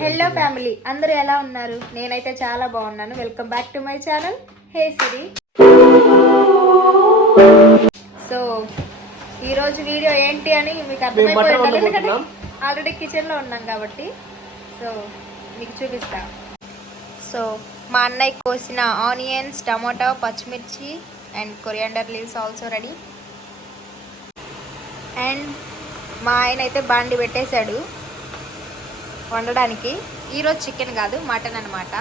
Hello family, అందరూ ఎలా ఉన్నారు? నేనైతే చాలా బాగున్నాను. Welcome back to my channel hey Siri. So ఈరోజు వీడియో ఏంటి అని మీకు అర్థమైపోయి ఉండాలి, ఎందుకంటే ఆల్రెడీ కిచెన్లో ఉన్నాం కాబట్టి. సో మీకు చూపిస్తా. సో మా అన్నయ్య కోసిన ఆనియన్స్, టమాటో, పచ్చిమిర్చి and coriander leaves also ready. And మా ఆయన అయితే బాండి పెట్టేశాడు వండడానికి. ఈరోజు చికెన్ కాదు, మటన్ అనమాట.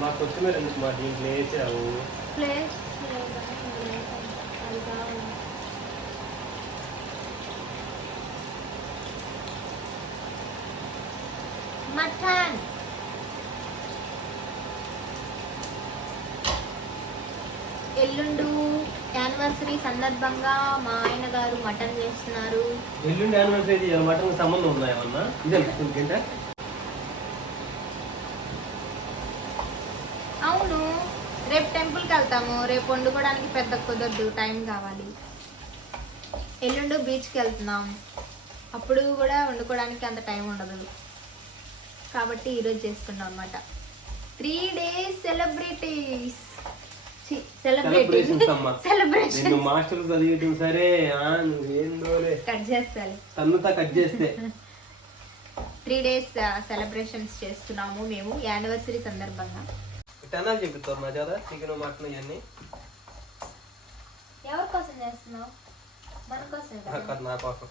మా కొత్తిమీర ఎందుకు మా దీంట్లో వేసావు? మటన్ ఎల్లుండు యానివర్సరీ సందర్భంగా మా ఆయన గారు మటన్ చేస్తున్నారు. ఎల్లుండి యానివర్సరీ మటన్ సంబంధం ఉందా ఏమన్నా? ఇదే అవును, రేపు టెంపుల్కి వెళ్తాము. రేపు వండుకోవడానికి పెద్ద కుదరదు, టైం కావాలి. ఎల్లుండు బీచ్కి వెళ్తున్నాం, అప్పుడు కూడా వండుకోవడానికి అంత టైం ఉండదు కాబట్టి ఈరోజు చేసుకున్నాం అనమాట. 3 days సెలబ్రిటీస్ సెలబ్రేషన్ మాస్టర్ చదివేయటం సరే కట్ చేస్తాను తన్నుతా కట్ చేస్తే 3 days సెలబ్రేషన్స్ చేస్తున్నాము మేము యానివర్సరీ సందర్భంగా. టనాలు చెప్తారు నా చేత చికెన్ మటన్ ఇవన్నీ ఎవరి కోసం చేస్తున్నావు? మన కోసం, నా కోసం.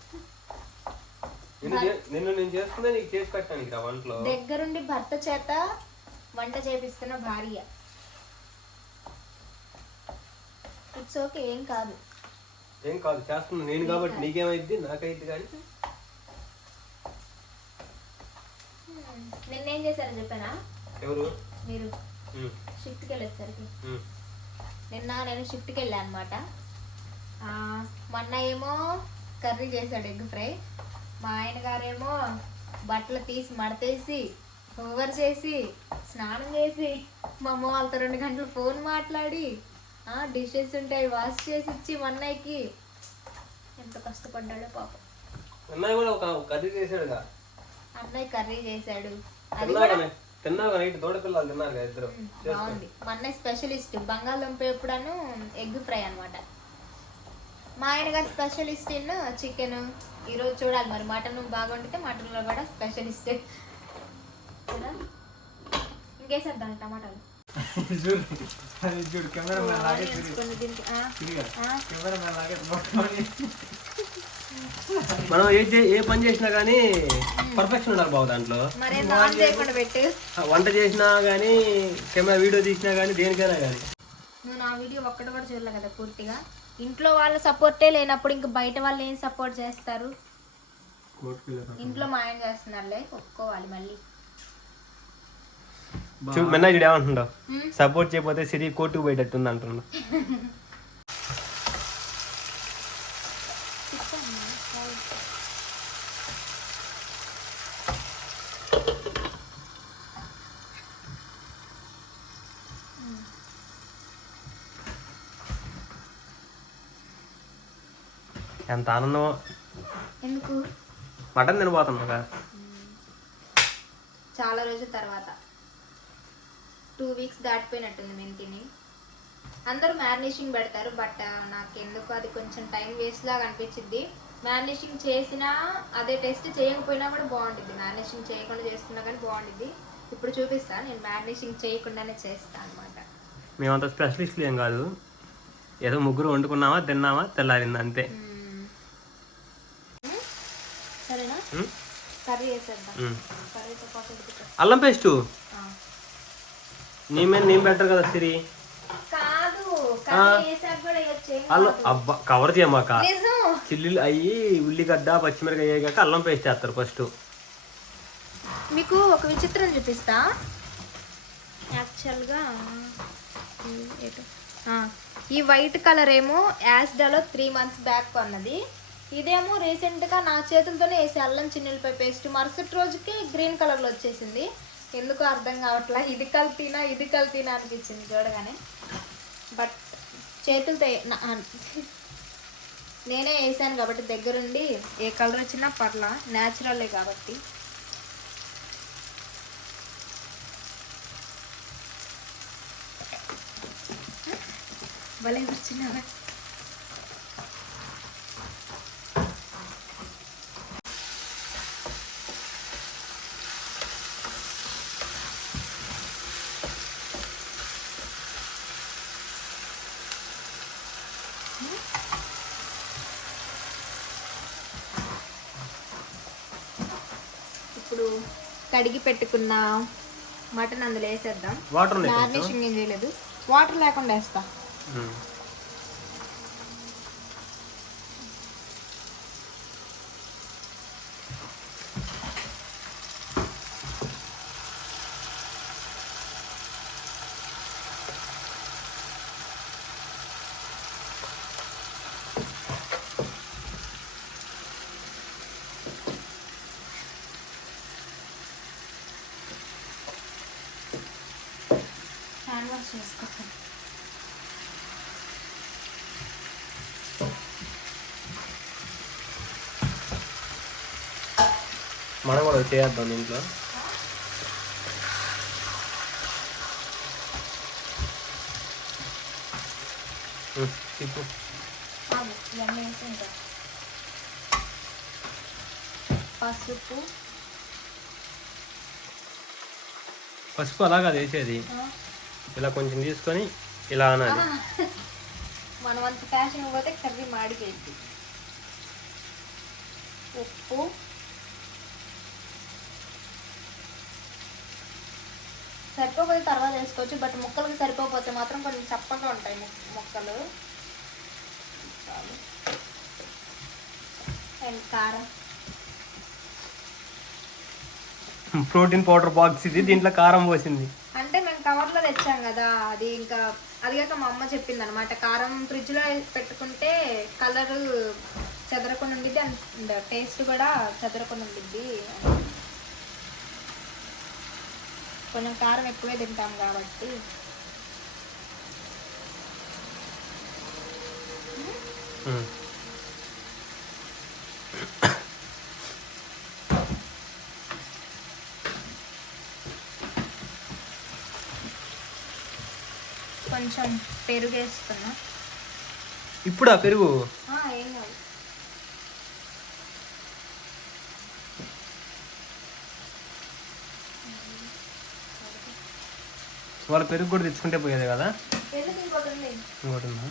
నిన్ను నేను చేసుకున్నా నీకు చేసి పెట్టడానికి రా వంటలో. దగ్గరుండి భర్త చేత వంట చేపిస్తున్న భార్య. ఇట్స్ ఓకే, ఏం కాదు చేస్తున్నా నేను కాబట్టి నీకేమైంది, నాకైంది. కానీ నిన్నేం చేశారో చెప్పానా? ఎవరు? మీరు షిఫ్ట్కి వెళ్ళేసరికి. నిన్న నేను షిఫ్ట్కి వెళ్ళాను అనమాట. మొన్న ఏమో కర్రీ చేశాడు, ఎగ్ ఫ్రై. మా ఆయన గారేమో బట్టలు తీసి మడతేసి ఓవర్ చేసి స్నానం చేసి మా అమ్మ వాళ్ళతో 2 గంటలు ఫోన్ మాట్లాడి డిషెస్ ఉంటాయి వాష్ చేసి ఇచ్చి మా అన్నయ్యకి ఎంత కష్టపడ్డాడో పాపం. అన్నయ్య కూడా ఒక కర్రీ చేశాడుగా. అన్నయ్య కర్రీ చేశాడు, అది బాగుంది. మా అన్నయ్య స్పెషలిస్ట్ బంగాళదుంప ఎప్పుడను ఎగ్ ఫ్రై అనమాట. మా ఆయన గారు స్పెషలిస్ట్ ఇన్ చికెన్. ఈరోజు చూడాలి మరి, మటన్ బాగుంటే మటన్లో కూడా స్పెషలిస్ట్. ఇంకేసేద్దాం టమాటాలు. మనం ఏ పని చేసినా కానీ పర్ఫెక్షన్ ఉండాలి బాబు దాంట్లో. వంట చేసినా కానీ కెమెరా వీడియో తీసినా కానీ దేనికైనా కానీ. నువ్వు నా వీడియో ఒక్కటి కూడా చూడలే కదా పూర్తిగా. ఇంట్లో వాళ్ళ సపోర్టే లేనప్పుడు ఇంకా బయట వాళ్ళు ఏం సపోర్ట్ చేస్తారు? ఇంట్లో మా ఆయన చేస్తున్నారులే, ఒప్పుకోవాలి మళ్ళీ. మెన్నా చూడు ఏమంటుండవు, సపోర్ట్ చేయకపోతే సిరి కోర్టుకు పోయేటట్టుంది అంటున్నాడు. ఎంత ఆనందమో. ఎందుకు? మటన్ తినబోతున్నా చాలా రోజుల తర్వాత. 2 weeks దాటిపోయినట్టుంది మేము తిని. అందరూ మ్యారినేషన్ పెడతారు, బట్ నాకెందుకు అది కొంచెం టైం వేస్ట్ లాగా అనిపించింది. మ్యారినేషన్ చేసినా అదే టేస్ట్, చేయకపోయినా కూడా బాగుంటుంది. మ్యారినేషన్ చేయకుండా చేసుకున్నా కానీ బాగుంటుంది. ఇప్పుడు చూపిస్తాను, నేను మ్యారినేషన్ చేయకుండానే చేస్తాను అనమాట. మేమంత స్పెషలిస్ట్లు ఏం కాదు, ఏదో ముగ్గురు వండుకున్నామా తిన్నామా తెల్లారింది అంతే. సరేనా? కర్రీ వేసేద్దాం. కర్రీతో పాటు అల్లం పేస్టు నీ మీద నేను బెటర్ కదా సిరి. కాదు, కర్రీ వేసాక కూడా వేయొచ్చు. అల్లం అబ్బా కవర్ చేయమాక. చిల్లీలు అయ్యి ఉల్లిగడ్డ పచ్చిమిరకాయ అయ్యాక అల్లం పేస్ట్ చేస్తారు ఫస్ట్. మీకు ఒక విచిత్రం చూపిస్తా. యాక్చువల్గా ఈ వైట్ కలర్ ఏమో యాస్డాలో 3 months బ్యాక్ కొన్నది. ఇదేమో రీసెంట్గా నా చేతులతోనే వేసి అల్లం చిన్నులపై పేస్ట్ మరుసటి రోజుకి గ్రీన్ కలర్లో వచ్చేసింది. ఎందుకు అర్థం కావట్లా, ఇది కల్తీనా అనిపించింది చూడగానే. బట్ చేతులతో నేనే వేసాను కాబట్టి దగ్గరుండి ఏ కలర్ వచ్చినా పర్లా, న్యాచురలే కాబట్టి. భలే వచ్చినావా. ఇప్పుడు కడిగి పెట్టుకున్న మటన్ అందులో వేసేద్దాం. మ్యారినేషన్ ఏం చేయలేదు, వాటర్ లేకుండా వేస్తా. హ్యాండ్ వాష్ చేసుకోవాలి. మనం కూడా చేద్దాం ఇంట్లో. ఇవన్నీ వేసి ఇంకా పసుపు అలాగా వేసేది, ఇలా కొంచెం తీసుకొని ఇలా అనాలి. మనం అంత ఫ్యాషన్ పోతే కర్రీ మాడిపోయింది. ఉప్పు, సరిపోతే తర్వాత వేసుకోవచ్చు, బట్ ముక్కలకు సరిపోతే మాత్రం కొంచెం చప్పగా ఉంటాయి ముక్కలు. అండ్ కారం, ప్రోటీన్ పౌడర్ బాక్స్ ఇది, దీంట్లో కారం పోసింది. అంటే మేము కవర్లో తెచ్చాం కదా, అది ఇంకా అదిగాక మా అమ్మ చెప్పింది అనమాట, కారం ఫ్రిడ్జ్లో పెట్టుకుంటే కలర్ చెదరకుండా ఉండిద్ది అండ్ టేస్ట్ కూడా చెదరకుండా ఉండిద్ది. కొంచెం కారం ఎక్కువే తింటాం కాబట్టి. కొంచెం పెరుగు వేస్తున్నా. ఇప్పుడు ఆ పెరుగు ఏం కాదు. వాళ్ళ పెరుగు కూడా తెచ్చుకుంటే పోయేది కదా. ఇంకోటి ఉంది. ఇంకోటి ఉందా?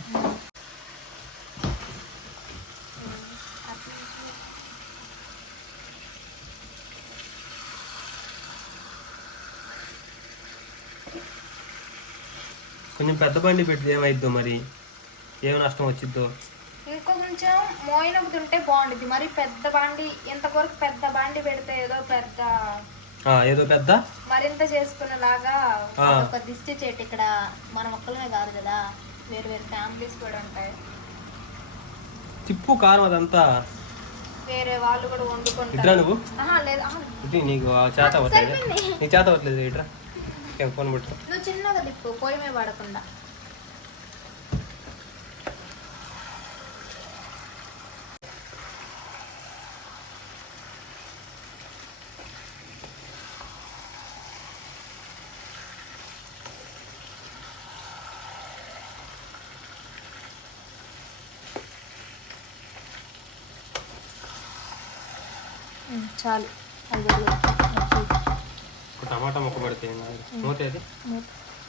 కొంచెం పెద్ద బండి పెడితే ఏమైద్దో, మరి ఏమి నష్టం వచ్చిద్దో. ఇంకో కొంచెం మోయినప్పుడు ఉంటే బాగుంటుంది. మరి పెద్ద బండి ఇంతవరకు పెద్ద బండి పెడితే ఏదో పెద్ద మరింత చేసుకునేలాగా ఒక దిష్టి చెట్టు. ఇక్కడ మన ఒక్కలనే కాదు కదా, వేరు వేరు ఫ్యామిలీస్ కూడా ఉంటాయి. తిప్పు కారం అదంతా వేరే వాళ్ళు కూడా వండుకుంటారు. ఇట్లా నువ్వు లేదు నీకు చేత అవ్వట్లేదు, నీకు చేత అవ్వట్లేదు. ఇట్రా ఫోన్ పెట్టు. నువ్వు చిన్నగా తిప్పు, పొయ్యి మీద పడకుండా. చాలు. టమాటా ముక్క పడితే మూతేది.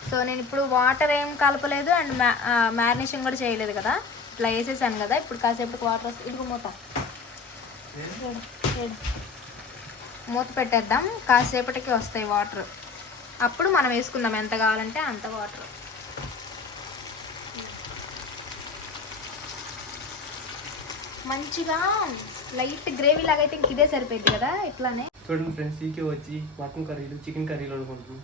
సో నేను ఇప్పుడు వాటర్ ఏం కలపలేదు అండ్ మ్యారినేషన్ కూడా చేయలేదు కదా, ఇట్లా వేసేసాను కదా. ఇప్పుడు కాసేపటికి వాటర్ వస్తే ఇదిగో మూత పెట్టేద్దాం. కాసేపటికి వస్తాయి వాటర్, అప్పుడు మనం వేసుకుందాం ఎంత కావాలంటే అంత వాటర్. మంచిగా లైట్ గ్రేవీ లాగా అయితే ఇంక ఇదే సరిపోయింది కదా. ఇట్లానే చూడండి ఫ్రెండ్స్, ఈకే వచ్చి మటన్ కర్రీలు చికెన్ కర్రీలు అనుకుంటున్నాం.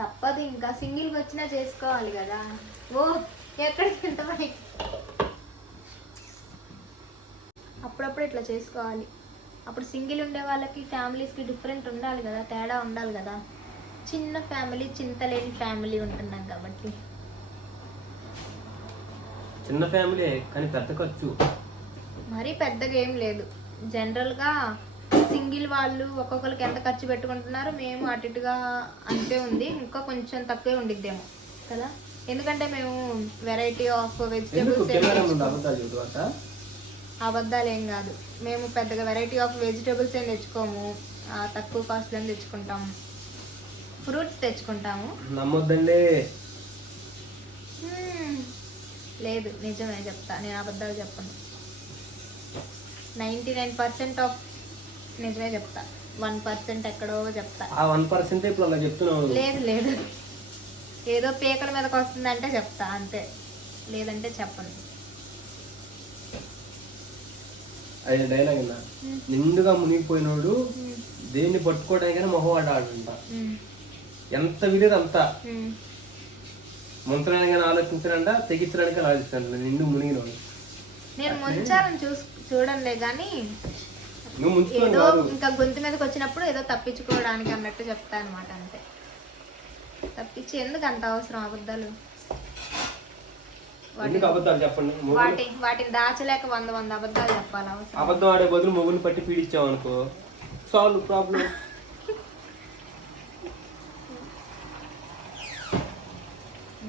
తప్పదు, ఇంకా సింగిల్గా వచ్చినా చేసుకోవాలి కదా. ఓ ఎక్కడికి వెళ్తామని అప్పుడప్పుడు ఇట్లా చేసుకోవాలి. అప్పుడు సింగిల్ ఉండే వాళ్ళకి ఫ్యామిలీస్కి డిఫరెంట్ ఉండాలి కదా, తేడా ఉండాలి కదా. చిన్న ఫ్యామిలీ, చింతలేని ఫ్యామిలీ ఉంటున్నాం కాబట్టి. చిన్న ఫ్యామిలీ కానీ పెద్ద ఖర్చు మరీ పెద్దగా ఏం లేదు. జనరల్గా సింగిల్ వాళ్ళు ఒక్కొక్కరికి ఎంత ఖర్చు పెట్టుకుంటున్నారు, మేము అటు ఇటుగా అంతే ఉంది. ఇంకా కొంచెం తక్కువే ఉండిద్దేమో కదా, ఎందుకంటే మేము వెరైటీ ఆఫ్ వెజిటేబుల్స్. అబద్ధాలు ఏం కాదు, మేము పెద్దగా వెరైటీ ఆఫ్ వెజిటేబుల్స్ ఏం తెచ్చుకోము, తక్కువ కాస్ట్లో తెచ్చుకుంటాము. ఫ్రూట్స్ తెచ్చుకుంటాము. నమ్మొద్దండి. లేదు, నిజమే చెప్తా, నేను అబద్ధాలు చెప్పను. 99% ఆఫ్ నిజమే చెప్తా, 1% ఎక్కడో చెప్తా. ఆ 1% ఇప్పుడు అలా చెప్తున్నావు. లేదు లేదు, ఏదో పీకల మీదకి వస్తుందంటే చెప్తా అంతే, లేదంటే చెప్పను. అది డైలాగ్ అన్నా, నిండుగా మునిగిపోయినోడు దేన్ని పట్టుకోవడానికైనా మొహవాడ ఆడంట. ఎంత విలేదు అంత ముంచడానికి ఆలోచించారంట, తెగించడానికి ఆలోచిస్తాను. నిండు మునిగినోడు నేను ముంచాలని చూడంలే కానీ ఏదో ఇంకా గొంతు మీదకి వచ్చినప్పుడు ఏదో తప్పించుకోవడానికి అన్నట్టు చెప్తా అనమాట అంతే. తప్పించి ఎందుకు అంత అవసరం అబద్ధాలు? చెప్పండి. వాటిని దాచలేక 100 అబద్ధాలు చెప్పాలి. అవసరం అబద్ధం ఆడే బదులు మొగుని పట్టి పీడించావు అనుకో, solve problem.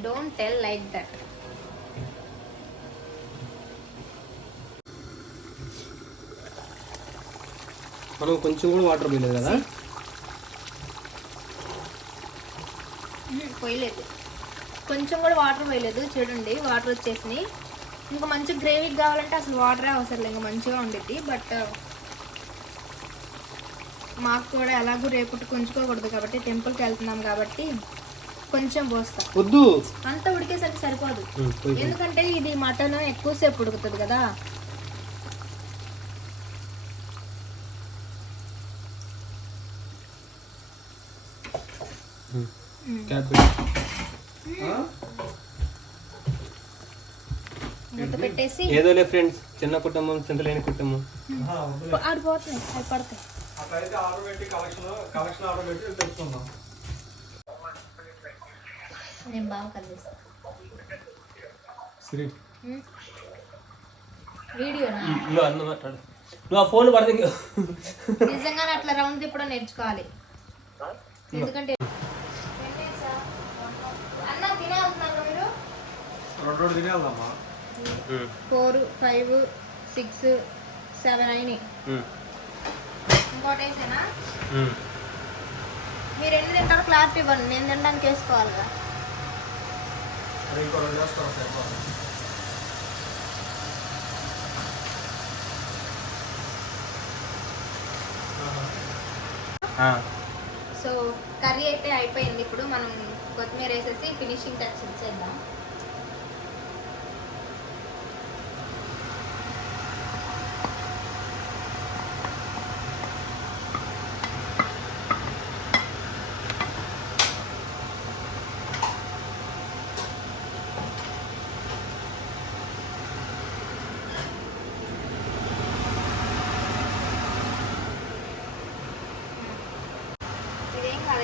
Don't tell like that. మనం కొంచెం కూడా వాటర్ పోయలేదు కదా, పోయలేదు, కొంచెం కూడా వాటర్ పోయలేదు. చూడండి వాటర్ వచ్చేసినాయి. ఇంకా మంచి గ్రేవీకి కావాలంటే అసలు వాటరే అవసరం లేదు, ఇంకా మంచిగా ఉండిద్ది. బట్ మాకు కూడా ఎలాగూ రేపు కొంచుకోకూడదు కాబట్టి, టెంపుల్కి వెళ్తున్నాం కాబట్టి కొంచెం పోస్తా. వద్దు అంతా ఉడికేసరికి సరిపోదు, ఎందుకంటే ఇది మటన్ ఎక్కువసేపు ఉడుకుతుంది కదా. పెట్టేసి ఏదోలే ఫ్రెండ్స్, చిన్న కుటుంబం చింతలేని కుటుంబం. ఆడిపోతున్నాయి, అవి పడతాయి. నేను బాగా కలిస్తాను వీడియో. నువ్వు ఆ ఫోన్ పడితే నిజంగానే అట్లా రౌండ్ తిప్పడం నేర్చుకోవాలి, ఎందుకంటే అన్న తినే వెళ్తున్నారు మీరు. 4, 5, 6, 7 అయినాయి. ఇంకోటి వేసేనా? మీరు ఎన్ని తింటారో క్లారిటీ ఇవ్వండి, నేను తినడానికి వేసుకోవాలి కదా. సో కర్రీ అయితే అయిపోయింది. ఇప్పుడు మనం కొత్తిమీర వేసేసి ఫినిషింగ్ టచ్ ఇచ్చేద్దాం.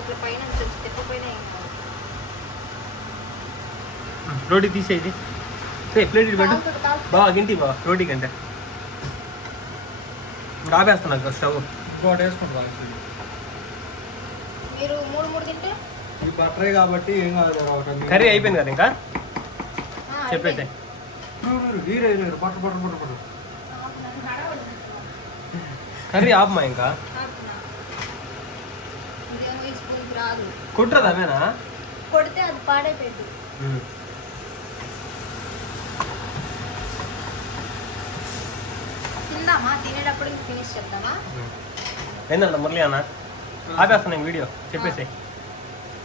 ఇట్లా పైన తిప్పపోయినా ఏం కాదు. రోటీ తీసేది ప్లేట్ పెట్టు బాగా గింటి బాగా రోటీ కంటే ఆపేస్తున్నా స్టవ్ వేసుకుంటా. మీరు 3 తింటే ఈ బట్టరే కాబట్టి ఏం కాదు. కర్రీ అయిపోయింది కదా, ఇంకా చెప్పేసి కర్రీ ఆపమా ఇంకా కుట్రదా మేనా కొడితే అది పాడైపోయింది. తిందామా, తినేటప్పుడు ఫినిష్ చేద్దామా? ఏంటంట మురళి అన్న ఆపేస్తాను నేను వీడియో చెప్పేసి.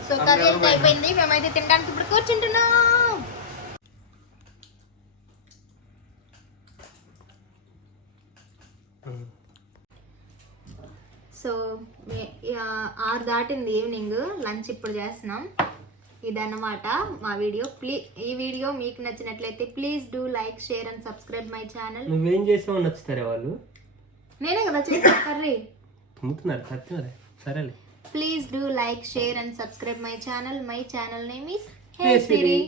సో కర్రీ అయితే అయిపోయింది, మేమైతే తినడానికి ఇప్పుడు కూర్చుంటున్నాం. సో 6 దాటింది ఈవినింగ్, లంచ్ ఇప్పుడు చేస్తున్నాం. ఇదన్నమాట మా వీడియో. ఈ వీడియో మీకు నచ్చినట్లయితే please do like share and subscribe my channel. నువ్వేం చేసావు నచ్చుతారే వాళ్ళు? నేనే కదా చేసా కర్రీ. అమ్ముతున్నారు సత్యమరే. సరేలే. Please do like share and subscribe my channel. My channel name is hey Siri.